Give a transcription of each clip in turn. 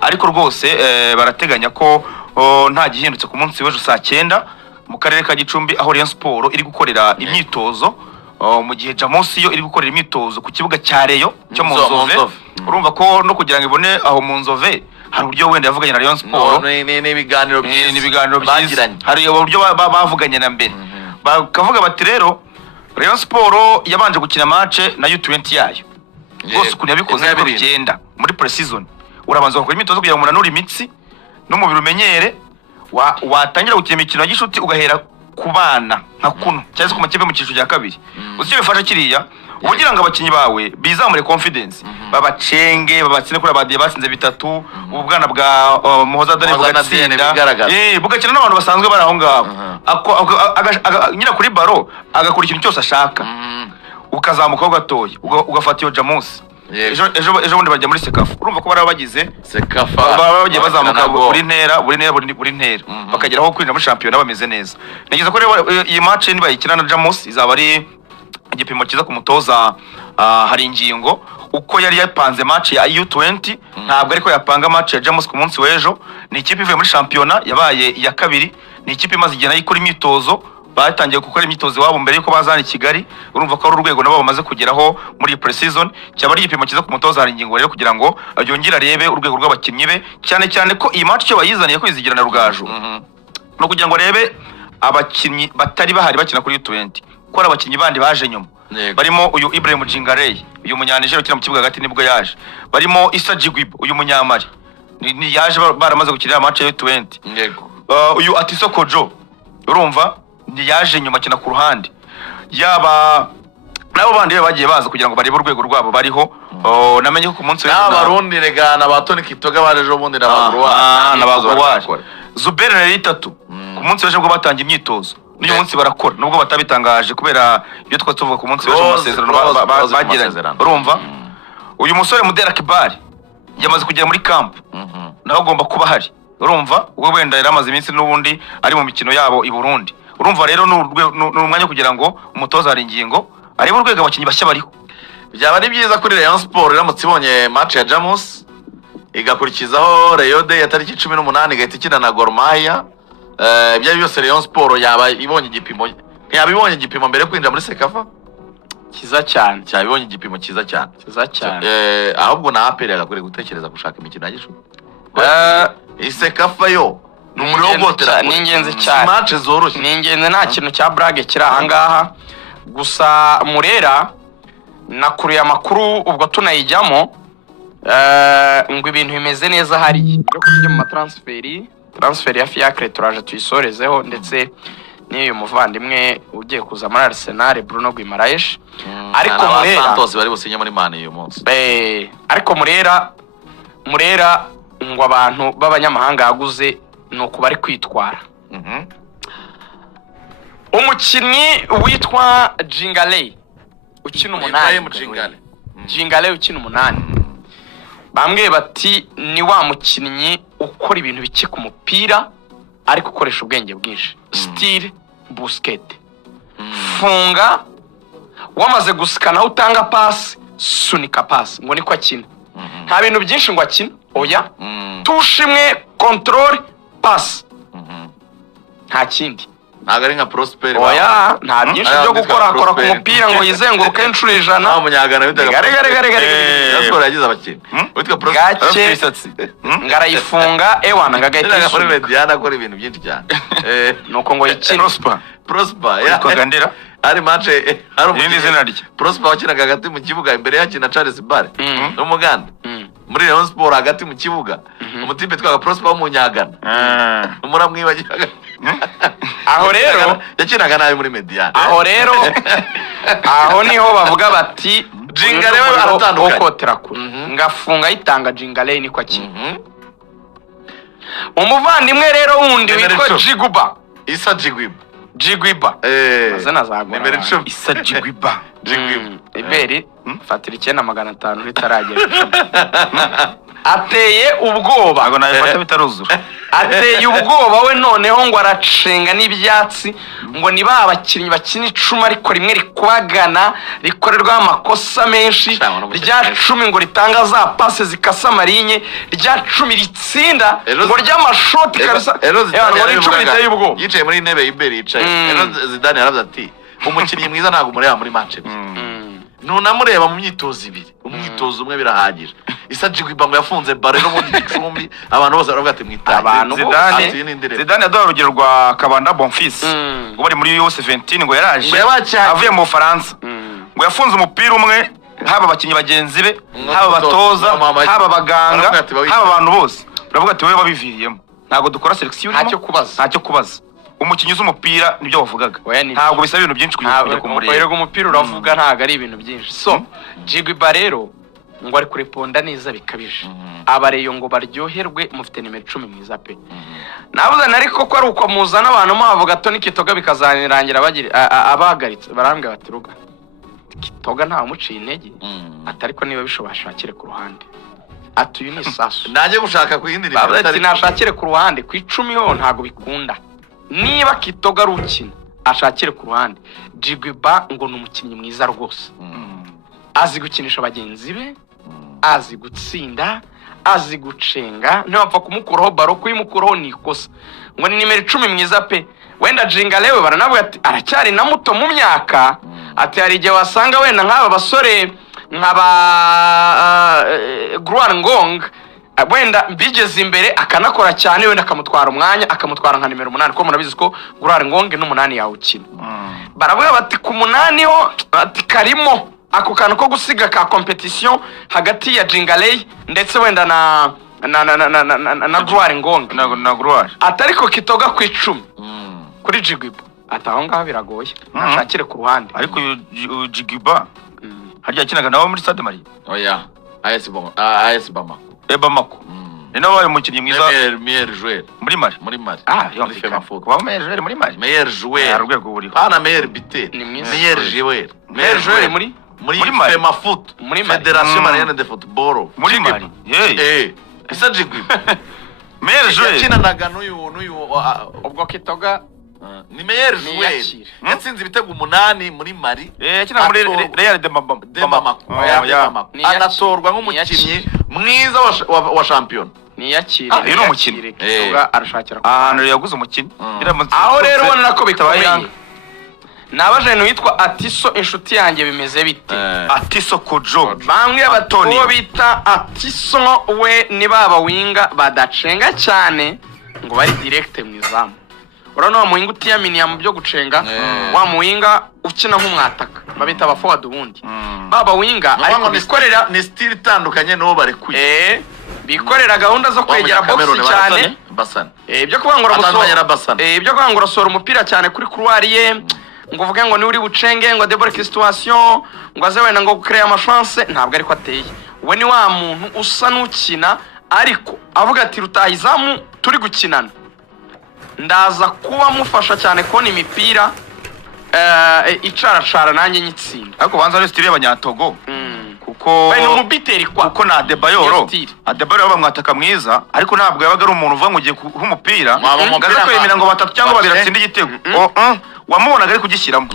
ariko rwose barateganya ko nta gihindutse ku munsi w'ejo saa 9 mu karere ka Gicumbi aho Rayon Sport iri gukorera imyitozo mu gihe Jamos yo iri gukorera imyitozo ku kibuga cya Rayon cyo mu Nzove. Urumva ko no kugira ngo ibone aho mu Nzove hari uburyo wenda yavuganye na Rayon Sport n'ibiganiro byiza, hari uburyo bavuganye na mbere bakavuga bati rero Rayon Sport yabanje gukina match na U20 yayo rwose ukuntu yabikoze ko bigenda muri pre-season. Urabanza gukora imyitozo kugira ngo umunanure imitsi n'umubiri umenyere, watangira gukina imikino ya gishuti ugahera ku bana nka kuno cyangwa ku makipe mu cyiciro cya kabiri. Uzi icyo bifasha kiriya ubugira ngo abakinyi bawe bizamure confidence, babacenge babatsine kuri abadiye basinze bitatu, ubwana bwa Muhoza Dani bugatsinda bugakina n'abantu basanzwe bari aho ngabo, nyina kuri baro agakora ikintu cyose ashaka, ukazamuka gatoya ugafata iyo Jamos. Ejo bundi bajya muri Sekafa, urumva ko barabagize Sekafa bagiye bazamuka buri ntera bakageraho kwinjira muri championnat bameze neza. Nageze ko iyi match nibayikina na Jamos izaba ari igipimo kiza ku mutoza. Hari ingingo uko yari yapanze match ya U20 ntabwo ariko yapanga match ya Jamos ku munsi w'ejo. Ni ikipe ivuye muri championnat yabaye iya kabiri, ni ikipe imaze igena ikora imyitozo, batangiye gukora imyitozo wabo mbere yuko bazana i Kigali. Urumva ko ari urwego nabo bamaze kugeraho muri pre-season, cyaba ari igipimo kiza ku mutoza. Hari ingingo rero kugira ngo yongere arebe urwego rw'abakinnyi be, cyane ko iyi match cyo bayizaniye kwizigirana rugaju no kugira ngo arebe abakinnyi batari bahari bakina kuri U20 ko ari abakinnyi bandi baje nyuma. Barimo uyu Ibrahim Jingarey, uyu munyanijeri ukina mu kibuga hagati nibwo yaje. Barimo Issa Jigwib, uyu munyamari ni yaje baramaze gukina match ya U20. Uyu Atiso Kojo urumva ni yaje nyuma kina ku ruhande. Yaba nabo bandi bagiye baza kugira ngo barebe urwego rwabo bariho. Namenye ko ku munsi n'abarundi regana batoni Kitoga barejo bundi n'abagurwa Zuber na Litatu ku munsi w'ejo bwo batangiye imyitozo. N'uyu munsi barakora nubwo batabitangaje kubera ibyo twatuvuga ku munsi w'ejo amasezerano bagiranye. Urumva uyu musore Mudera Kibali yamaze kugera muri camp, naho agomba kuba hari. Urumva ubwo wenda yaramaze iminsi n'ubundi ari mu mikino yabo i Burundi. Urumva rero n'umwanya kugira ngo umutoza hari ingingo ari mu rwego abakinnyi bashya bariho. Byaba ari byiza kuri Rayon Sport iramutse ibonye match ya Jamos igakurikizaho Rayon Day ya tariki 18 igahita ikina na Gor Mahia. Ibyo byose Rayon Sport yaba ibonye igipimo, yabibonye igipimo mbere kwinjira muri Sekafa kiza cyane, cyabibonye igipimo kiza cyane ahubwo na APR agakore gutekereza gushaka imikino ya gishuti. Sekafa yo n'umurogotera ni ingenzi cyane, match zoroshye ni ingenzi, nta kintu cya brage kiri aha ngaha. Gusa Murera nakuruye amakuru ubwo tunayijyamo ngo ibintu bimeze neza hari byo kujya mu transfer ya Fiacre turaje tuyisorezeho, ndetse n'uyu muvandimwe ugiye kuza muri Arsenal Bruno Guimaraes. Ariko Murera Santos bari businye muri Man uyu munsi. Ariko Murera ngo abantu b'abanyamahanga yaguze nuko bari kwitwara. Umukinnyi witwa Jingaley ukina 8, Jingaley ukina 8, bambwiye bati ni wa mukinnyi ukora ibintu bike ku mupira ariko ukoresha ubwenge bwinshi, style Busquets. Funga wamaze gusikana utanga pass, sunika pass, ngo niko akina. Nta bintu byinshi ngo akina, oya touche imwe, control, pass, nta kindi. Ntago ari nka Prosper oya, nta byinshi byo gukora ku mupira ngo yizenguruke inshuro 100. Umunyagana bitaga gare yagize abakinnyi witwa Prosper ngarayifunga ewana ngagahita muri Mediana akora ibintu byinshi cyane. Nuko ngo yikina Prosper yakagandira ari match ari irindi zina rye. Prosper wakinaga hagati mu kibuga, imbere yakina Charles Bare n'umuganda muri Rayon Sport hagati mu kibuga. Umutipe twaga Prosper w'umunyagana muramwibagiraga. Aho rero yakinaga nabi muri Mediana. Aho rero aho niho bavuga bati Jingaley aratandukanye okotera kure ngafunga yitanga Jingaley niko akina. Umuvandimwe rero wundi witwa Jiguba, Issa Jigwiba mazana zagora Issa Jigwiba iberi fatira 9500 ritaragera ateye ubwoba ngo nabifata bitaruzura. ateye ubwoba we noneho ngo aracenga n'ibyatsi ngo ni ba bakinnyi bakina icumi ariko rimwe rikubagana rikorerwaho amakosa menshi rya cumi ngo ritanga za pase zikasa marinye rya cumi ritsinda ngo ry'amashoti kabisa ngo ni cumi riteye ubwoba yicaye muri intebe y'imbere yicaye Zidane yaravuze ati umukinnyi mwiza ntabwo umureba muri match ntunamureba mu myitozo ibiri umwitozo umwe birahagije Issa Jigwiba ngo yafunze bare no muri gicumbi abantu bose baravuga ati mwitanye Zidane yaduha urugero rwa Kabanda Bonfils ngo bari muri U17 ngo yaraje avuye mu Bufaransa ngo yafunze umupira umwe haba abakinnyi bagenzi be haba batoza haba abaganga haba abantu bose baravuga ati wowe babiviriyemo ntabwo dukora selection ntacyo kubaza umukinnyi z'umupira nibyo bavugaga ntabwo bisaba ibintu byinshi kujya kumureba rero umupira uravuga ntago ari ibintu byinshi so Jigwiba rero ngo ari kureponda neza bikabije abareyo ngo baryoherwe mufite nimero 10 mwiza pe nabuze ariko ko ari uko muzana abantu muhavuga Toni Kitoga bikazanirangira abagaritse barambwa bati ruga Kitoga nta muciye intege atariko niba bishobashakire ku ruhande atuyu ni sasu naje gushaka ku yindi nimero ati nashakire ku ruhande ku 10 ho ntago bikunda niba Kitoga rukina ashakire ku ruhande Jigwiba ngo numukinnyi mwiza rwose azi gukinisha bagenzi be azi gutsinda azi gucenga ntibapfa kumukuraho baro kuyimukuraho nikosa ngo ni nimero 10 mwiza pe wenda Jinga lewe baranavuga ati aracyari na muto mu myaka ati hari igihe wasanga wenda nk'aba basore nk'aba Gruar Ngong wenda bigeze imbere akanakora cyane wenda akamutwara umwanya akamutwara nka nimero 8 ko murabizi ko Gruar Ngong n'8 yawukina baravuga bati ku 8 ho ati karimo ako kantu ko gusiga ka competition hagati ya Jingalei ndetse wenda na Gruar Ngong na Gruar atariko Kitoga ku 10 kuri Jigwiba ataho ngaho biragoye nashakire ku ruhande ariko Jigwiba harya kinaga nawe muri Stade Marie oya AS Bamako nino wayo umukinnyi mwiza meilleur joueur muri Mali muri Femafoot wa meilleur joueur muri Mali meilleur joueur rwego buri ana meilleur buteur meilleur joueur muri Femafoot Fédération Malienne de Football muri Mali Issa Jigwiba meilleur joueur yakinanaga n'uyu ubwo Kitoga ni meilleur joueur yatsinze ibitego 8 muri Mali yakina muri Real de Bamako anatorwa nk'umukinnyi mwiza wa champion ni yakire uyu umukinnyi Kitoga arashakira ahantu yaguze umukinnyi aho rero ubona ko bikomeye nabaje witwa Atiso inshuti yanjye bimeze bite Atiso Kojo bamwe abatoni bita Atiso we ni baba winga badacenga cyane ngo bari direct mu izamu urano muhinga utiyaminiya mu byo gucenga wa muhinga ukina nk'umwataka babita aba forward ubundi baba winga ariko bikorera ni style itandukanye no barekuye bikorera gahunda zo kwegera box cyane Basane ibyo kubangura ibyo kubangura sora umupira cyane kuri couloir ye ngo uvuge ngo ni uri bucenge ngo débloquer situation ngo aze wenda ngo créer ama chance ntabwo ariko ateye we ni wa muntu usa n'ukina ariko avuga ati rutahizamu turi gukinana ndaza kuba mufasha cyane kubona imipira icara nanjye nyitsinda ariko banza ari style y'abanyatogo kuko bari mu biteri kuko na Adebayor bamwataka mwiza ariko ntabwo yabaga ari umuntu uva ngo ugiye kumupira ngaza kwemera ngo 3 cyangwa 2 atsinda igitego wamubonaga ari kugishyiramo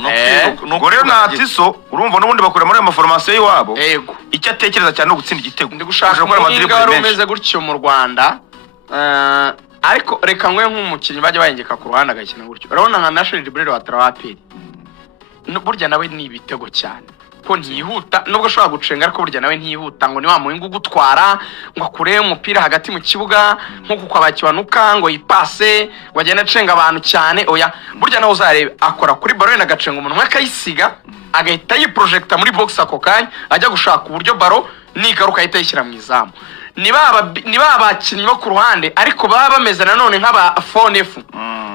ngo rero na Atiso urumva n'ubundi bakora muri amaformation y'iwabo icyo atekereza cyane no gutsinda igitego ndi gushaka umwinga umeze gutyo mu Rwanda ariko reka ngwe nk'umukinnyi bajya bayengeka ku ruhande agakina gutyo urabona nka National Library wa Trawapiri burya nawe ni ibitego cyane ko ntiyihuta nubwo ashobora gucenga ariko burya nawe ntiyihuta ngo ni wa muhinga ugutwara ngo akure umupira hagati mu kibuga nkuko kwabakiwanuka ngo yipase ngo agende acenga abantu cyane oya burya nawe uzarebe akora kuri baro na gacenga umuntu akayisiga agahita yiprojecta muri box ako kanya ajya gushaka uburyo baro nigaruka ahita yishyira mu izamu ni baba bakinnyi bo ku ruhande ariko baba bameze nanone nk'aba fonefu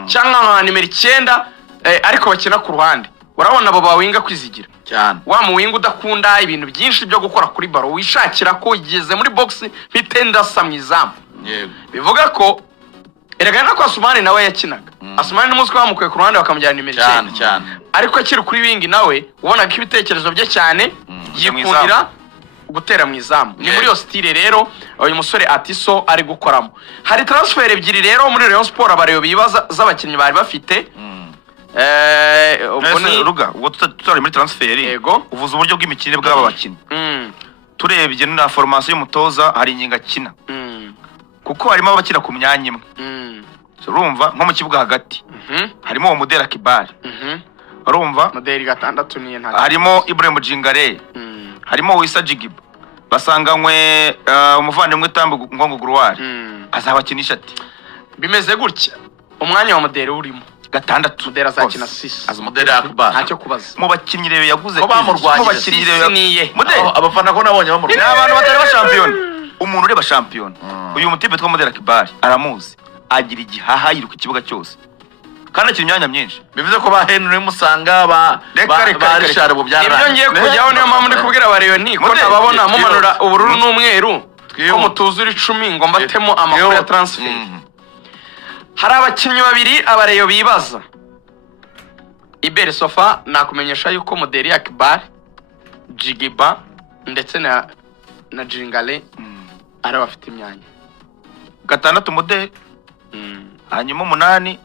cyangwa nka nimero 9 ariko bakina ku ruhande urabona abo bawinga kwizigira cyane wa muwinga udakunda ibintu byinshi byo gukora kuri baro wishakira ko igeze muri box bitenda samyizamu bivuga ko eragana ko Asumani nawe yakinaga Asumani n'umuzwi bamukuye ku ruhande bakamujyana nimero 9 cyane ariko akiri kuri wingi nawe ubona ko ibitekerezo bye cyane yikundira gutera mu izamu ni muri yo style rero uyu musore Atiso ari gukoramo. Hari transfer ebyiri rero muri Rayon Sport abareyo bibaza z'abakinnyi bari bafite ruga ubwo tutari muri transfer yego uvuze uburyo bw'imikino bw'aba bakinnyi turebye na formation y'umutoza hari ingingo akina kuko harimo abakina ku myanya imwe urumva nko mu kibuga hagati harimo Modera Kibali urumva modeli gatandatu niye nta harimo Ibrahim Jingare harimo Wisa Jigiba basanganywe umuvandimwe Tambo Ngongo Gruwari azabakinisha ati bimeze gutya umwanya wa modeli urimo gatandatu Modera azakina 6 az Modera Akbar ntacyo kubaza mu bakinnyi rero yaguze ko bamurwanye mu bakinnyi rero Modeli abafana ko nabonye bamurwanye n'abantu batari ba champion umuntu ureba champion uyu mutipe twa Modera Kibali aramuzi agira igihaha yiruka ikibuga cyose kandi akiri imyanya myinshi bivuze ko ba Henry Musanga ba Richard bubyara ibyo ngiye kujyaho niyo mpamvu ndi kubwira abareyo nti ko nababona mumanura ubururu n'umweru ko mutuzura 10 ngo mbatemo amakuru ya transfer. Hari abakinnyi babiri abareyo bibaza Ibere Sofa nakumenyesha yuko Moderi Akbar Jigiba ndetse na Jingale ari bafite imyanya gatandatu Moderi hanyuma 8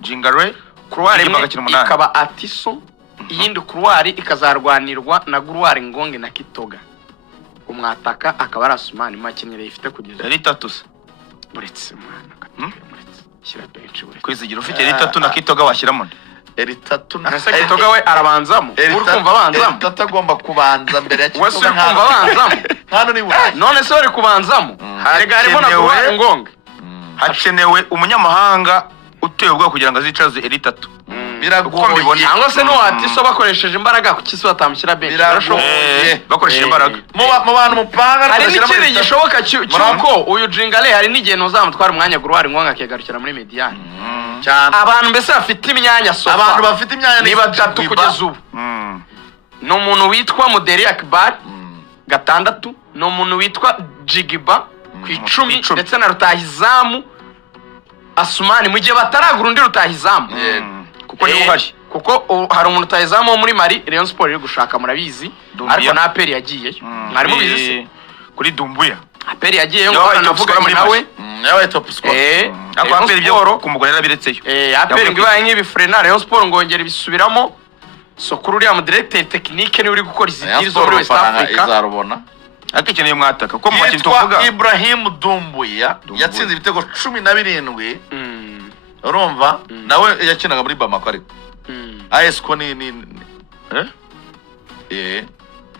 Jingare Gruwari ikaba Atiso iyindi Gruwari ikazarwanirwa na Gruwari Ngonge na Kitoga umwataka akaba arasumani makinyere ifite kugeza ari 3 buretse mwana shyira bench we kwizigira ufite ari 3 na Kitoga washyiramo eri 3 na Kitoga we arabanzamo urumva abanzamo tatagomba kubanza mbere ya Kitoga wese urumva abanzamo hano ni none se uri kubanzamo harimo na Gruwari Ngonge hakenewe umunyamahanga uteye ubwo kugira ngo azicaze eri 3 biragoye cyangwa se no Atiso bakoresheje imbaraga ku kisi batamushyira bench bakoresheje imbaraga mu bantu mupanga hari n'ikindi gishoboka cyuko uyu Jingale hari n'igihe ntuzamutwara umwanya Gruwari Ngonga akigarukira muri Mediane cyane abantu mbese bafite imyanya Sofa abantu bafite imyanya ni batatu kugeza ubu no umuntu witwa Moderi Akbar gatandatu no umuntu witwa Jigiba ku 10 ndetse na Rutahizamu Asumani mu gihe bataragura undi Rutahizamu kuko ni uhari kuko hari umuntu Rutahizamu wo muri Mali Rayon Sport iri gushaka murabizi ariko na Aperi yagiyeyo mwari mubizi se kuri Dumbuya Aperi yagiyeyo ngo navuga muri nawe yawe top score ako Aperi byo kumugorera biretseyo Aperi ngo ibaye nk'ibifrena Rayon Sport ngongera bisubiramo Sokuru uriya mu directeur technique ni uri gukora izigiri zo muri West Africa izarubona akikeneye mwataka ko mu bakintu tuvuga Ibrahim Dumbuya yatsinze ibitego 17 urumva nawe yakinaga muri Bamako ariko AS ko ni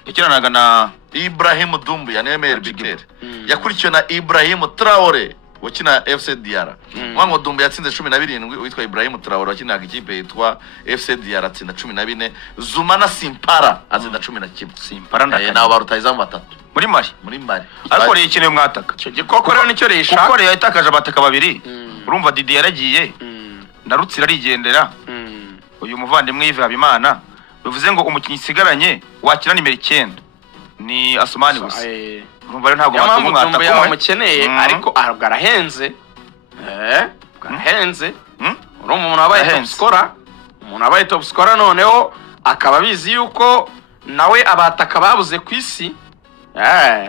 yakinaga na Ibrahim Dumbuya Nemer Biker yakurikiwe na Ibrahim Traore wakina FC Diarra mwango Dumbuya yatsinze 17 witwa Ibrahim Traore wakinaga ikipe yitwa FC Diarra atsinda 14 Zumana Simpara atsinda 11 Simpara nawe barutayizamu batatu muri Mali ariko rero ikintu mwataka cyo gikoko rero nicyo rishaka kuko rero yatakaje abataka babiri urumva Didi yaragiye na Rutsira arigendera uyu muvandimwe Yves Habimana bivuze ngo umukinnyi sigaranye wakina nimero 9 ni Asumani gusa urumva rero ntabwo batumwataka yamukeneye ariko arahenze arahenze urumva umuntu abaye top scorer umuntu abaye top scorer noneho akaba bizi yuko nawe abataka babuze ku isi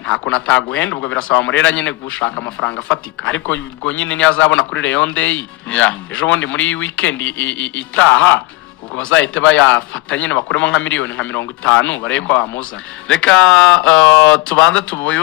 nta kuntu ataguhenda ubwo birasaba murera nyine gushaka amafaranga afatika ariko ubwo nyine niyo azabona kuri Rayon Day ejo bundi muri weekend itaha ubwo bazahite bayafata nyine bakuremo nka miliyoni nka 50 barebe ko bamuzana reka tubanze tubuye